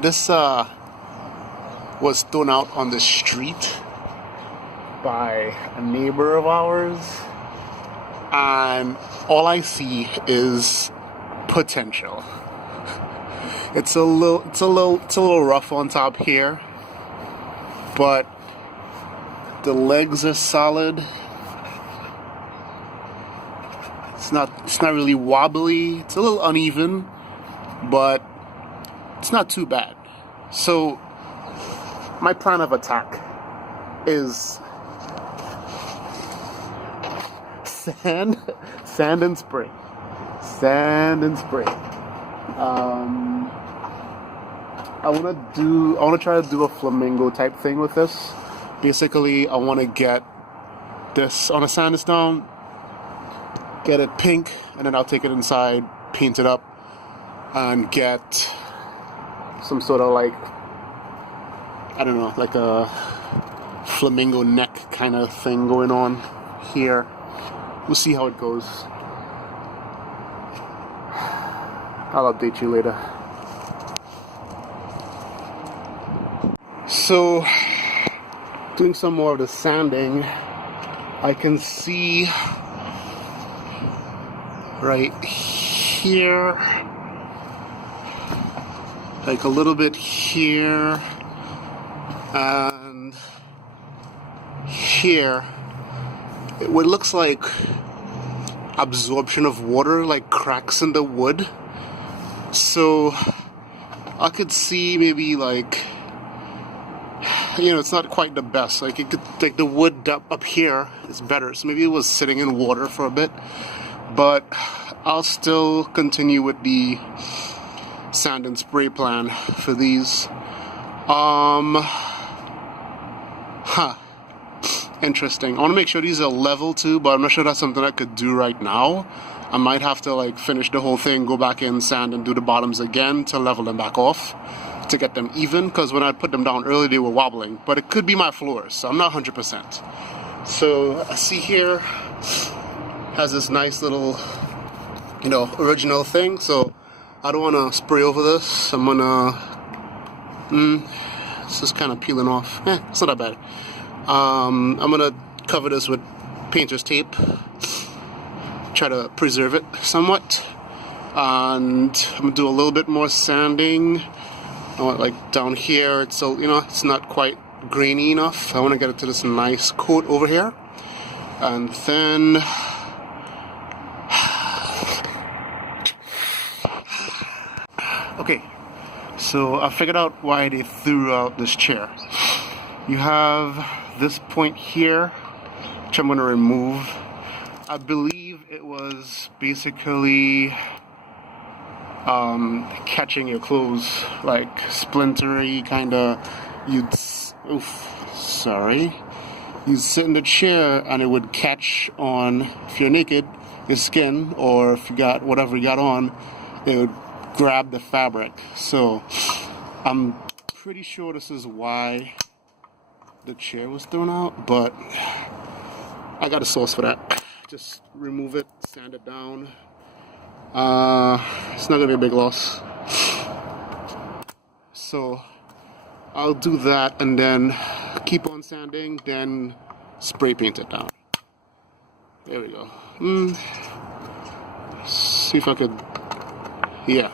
this was thrown out on the street by a neighbor of ours, and all I see is potential. It's a little rough on top here, but the legs are solid. It's not really wobbly. It's a little uneven, but it's not too bad. So my plan of attack is sand and spray. I want to try to do a flamingo type thing with this. Basically, I want to get this on a sand down, get it pink, and then I'll take it inside, paint it up, and get some sort of like a flamingo neck kind of thing going on here. We'll see how it goes. I'll update you later. So, doing some more of the sanding, I can see right here, like a little bit here, and here, what looks like absorption of water, like cracks in the wood. So I could see maybe like, it's not quite the best. Like the wood up here is better. So maybe it was sitting in water for a bit. But I'll still continue with the sand and spray plan for these. Interesting. I want to make sure these are level too, but I'm not sure that's something I could do right now. I might have to like finish the whole thing, go back in, sand, and do the bottoms again to level them back off to get them even, because when I put them down earlier they were wobbling, but it could be my floors, so I'm not 100%. So I see here has this nice little original thing, so I don't want to spray over this. I'm gonna it's just kind of peeling off. It's not that bad. I'm gonna cover this with painter's tape, try to preserve it somewhat, and I'm gonna do a little bit more sanding. I want like down here, it's it's not quite grainy enough. I want to get it to this nice coat over here, and then okay, so I figured out why they threw out this chair. You have this point here, which I'm going to remove. I believe it was basically catching your clothes, like splintery kind of. You'd sit in the chair and it would catch on, if you're naked, your skin, or if you got whatever you got on, it would grab the fabric. So I'm pretty sure this is why the chair was thrown out, but I got a source for that. Just remove it, sand it down. It's not gonna be a big loss. So I'll do that and then keep on sanding, then spray paint it down. There we go. See if I could. Yeah.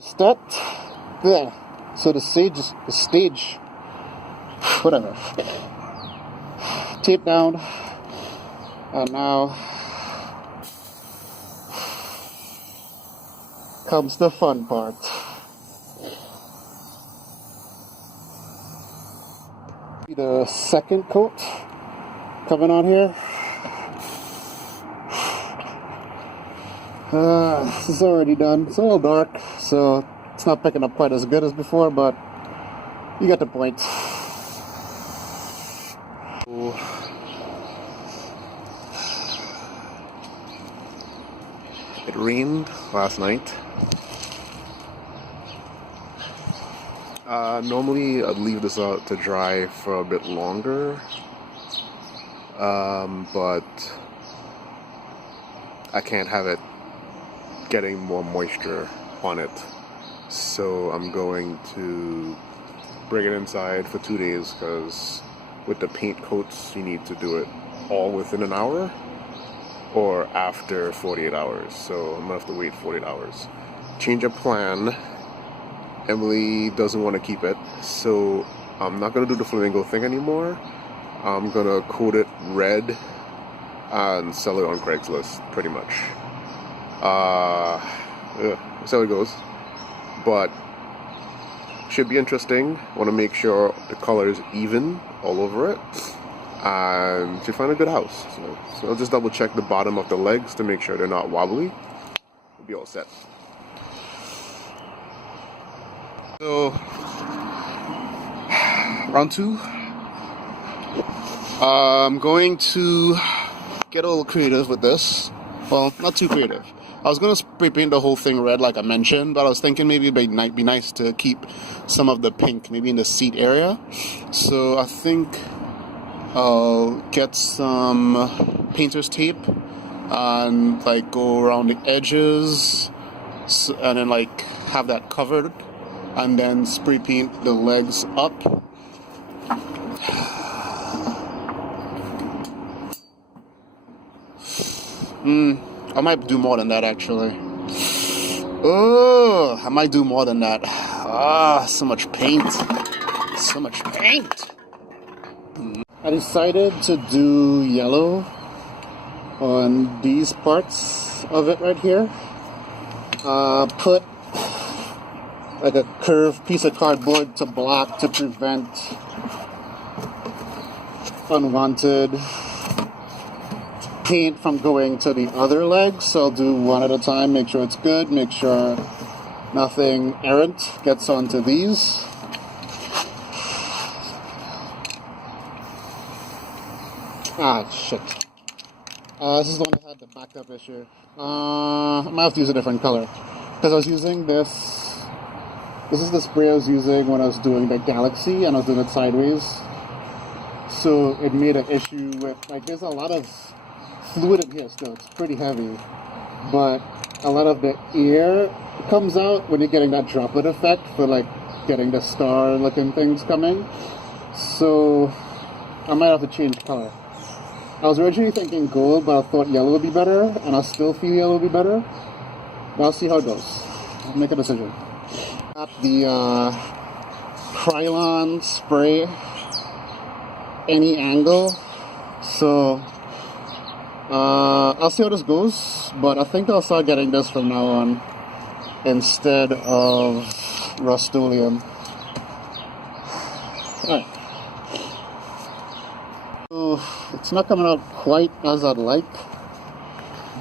Start there. So the stage. Whatever. Tape down. And now comes the fun part. The second coat coming on here. This is already done. It's a little dark, so it's not picking up quite as good as before, but you get the point. It rained last night. Normally I'd leave this out to dry for a bit longer, but I can't have it getting more moisture on it. So I'm going to bring it inside for 2 days because with the paint coats, you need to do it all within an hour or after 48 hours. So I'm gonna have to wait 48 hours. Change of plan. Emily doesn't want to keep it, so I'm not gonna do the flamingo thing anymore. I'm gonna coat it red and sell it on Craigslist, pretty much. That's how it goes. But should be interesting. Want to make sure the color is even all over it, and should find a good house. So I'll just double check the bottom of the legs to make sure they're not wobbly. We'll be all set. So round 2. I'm going to get a little creative with this. Well, not too creative. I was going to spray paint the whole thing red like I mentioned, but I was thinking maybe it might be nice to keep some of the pink maybe in the seat area. So I think I'll get some painter's tape and like go around the edges and then like have that covered and then spray paint the legs up. I might do more than that actually. Oh, I might do more than that. So much paint. So much paint. I decided to do yellow on these parts of it right here. Put like a curved piece of cardboard to black to prevent unwanted paint from going to the other legs. So I'll do one at a time, make sure it's good, make sure nothing errant gets onto these. Shit. This is the one that had the backup issue. I might have to use a different color because I was using this. This is the spray I was using when I was doing the Galaxy and I was doing it sideways. So it made an issue with, like, there's a lot of fluid in here still. It's pretty heavy, but a lot of the air comes out when you're getting that droplet effect for like getting the star looking things coming. So I might have to change color. I was originally thinking gold, but I thought yellow would be better, and I still feel yellow would be better. But I'll see how it goes. I'll make a decision. At the Krylon spray any angle, so I'll see how this goes, but I think I'll start getting this from now on instead of Rust-Oleum. Alright. So it's not coming out quite as I'd like.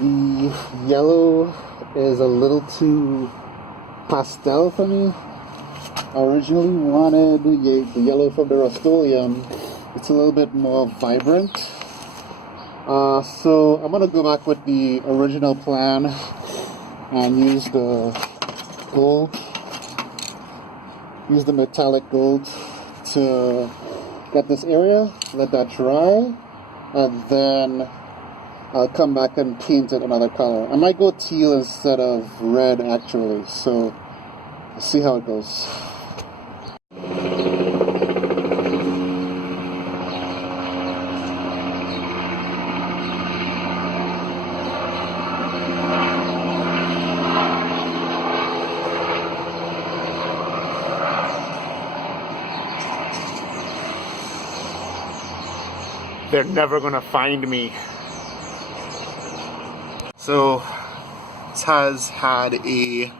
The yellow is a little too pastel for me. I originally wanted the yellow from the Rust-Oleum. It's a little bit more vibrant. So I'm going to go back with the original plan and use the gold, use the metallic gold to get this area, let that dry, and then I'll come back and paint it another color. I might go teal instead of red actually, so let's see how it goes. They're never gonna find me. So this has had a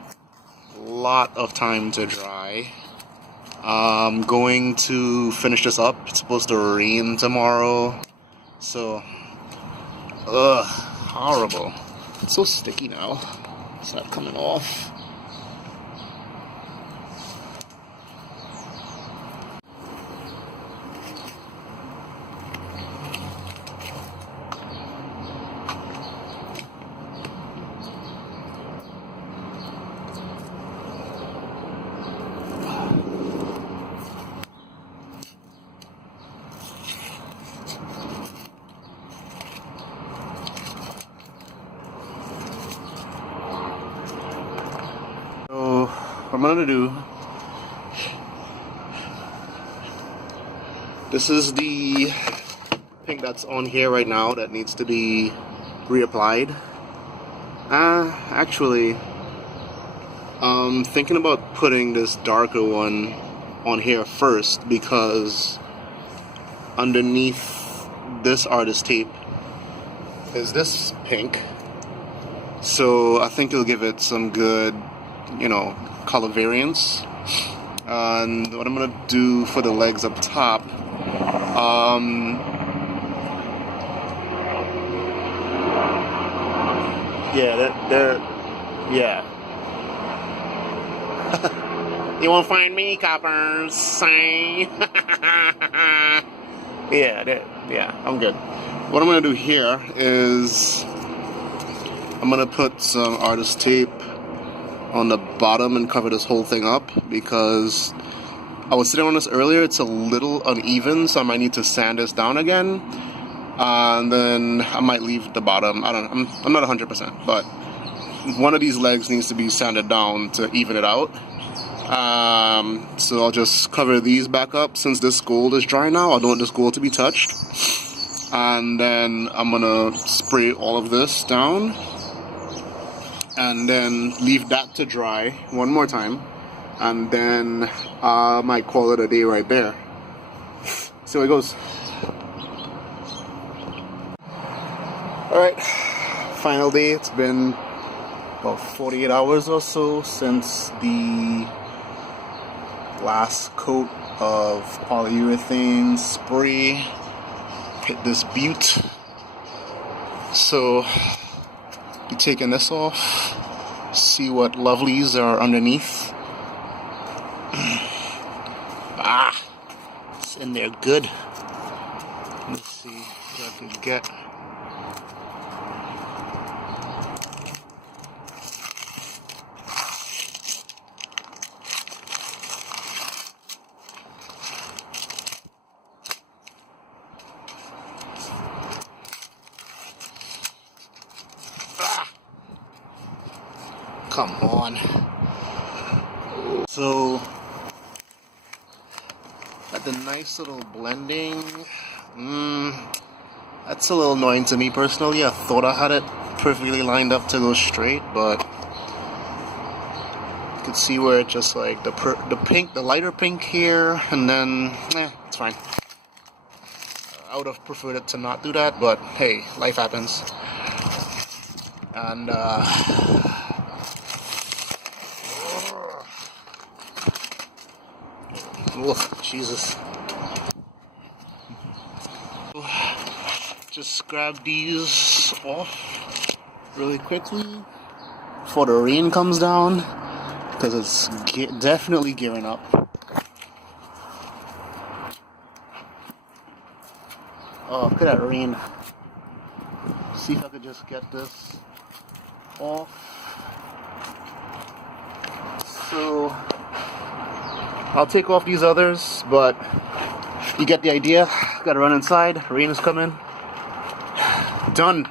lot of time to dry. I'm going to finish this up. It's supposed to rain tomorrow. So, horrible. It's so sticky now. It's not coming off. what I'm gonna do, this is the pink that's on here right now that needs to be reapplied. Actually, I'm thinking about putting this darker one on here first, because underneath this artist tape is this pink, so I think it'll give it some good, you know, color variance. And what I'm gonna do for the legs up top, yeah. You won't find me, coppers. Yeah, I'm good. What I'm gonna do here is I'm gonna put some artist tape on the bottom and cover this whole thing up, because I was sitting on this earlier. It's a little uneven, so I might need to sand this down again, and then I might leave the bottom. I'm not 100%, but one of these legs needs to be sanded down to even it out. So I'll just cover these back up. Since this gold is dry now, I don't want this gold to be touched. And then I'm gonna spray all of this down, and then leave that to dry one more time, and then I might call it a day right there. See how it goes. Alright, final day. It's been about 48 hours or so since the last coat of polyurethane spray hit this butte. So be taking this off, see what lovelies are underneath. It's in there good. Let's see what I can get. Come on. So, got the nice little blending. That's a little annoying to me personally. I thought I had it perfectly lined up to go straight, but you can see where it just like the pink, the lighter pink here, and then it's fine. I would have preferred it to not do that, but hey, life happens. And oh, Jesus. Just grab these off really quickly before the rain comes down, because it's definitely gearing up. Oh, look at that rain. See if I could just get this off. So I'll take off these others, but you get the idea. Gotta run inside. Rain is coming. Done.